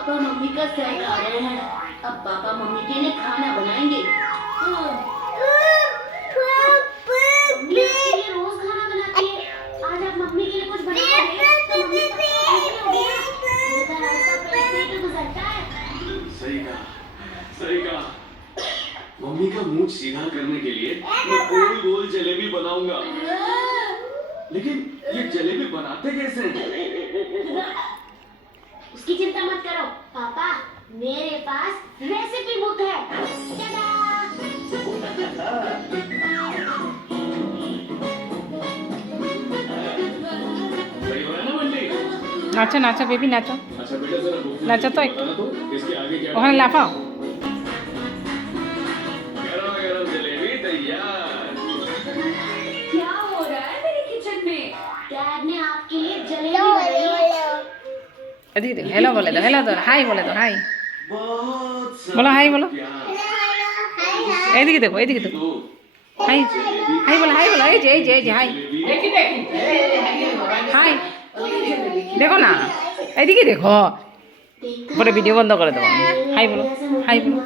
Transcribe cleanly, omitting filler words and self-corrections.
Papa mummy का सह खा रहे हैं। अब पापा मम्मी के लिए खाना बनाएंगे। मम्मी आपके लिए रोज खाना बनाती है। आज आप मम्मी के लिए कुछ बनाओगे तो मम्मी ऐसा पेट गुजरता है। सही कहा, सही कहा। मम्मी का मूड सीधा करने के लिए मैं गोल गोल जलेबी बनाऊंगा। लेकिन ये जलेबी बनाते कैसे हैं? उसकी चिंता मत करो पापा, मेरे पास रेसिपी बुक है। सही हो रहा है ना बंटी? नाचो नाचो बेबी नाचो। अच्छा बेटा जरा बुक नाचो तो एक बताना तो इसके आगे क्या? ওখানে লাফাও। गरम गरम जलेबी तैयार। क्या हो रहा है मेरे किचन में? डैड ने आपके लिए जलेबी बनाई है। এদিকে দেখো, হ্যালো বলে দাও, হ্যালো দাও, হাই বলে দাও, হাই बहुत बोलो, हाय बोलो। प्यार। এদিকে দেখো, এদিকে দেখো, तो হাই হাই বলো, হাই বলো, এই যে এই যে এই যে হাই হাই দেখো না, এদিকে দেখো, পরে ভিডিও বন্ধ করে দেবো। হাই বলো, হাই বলো।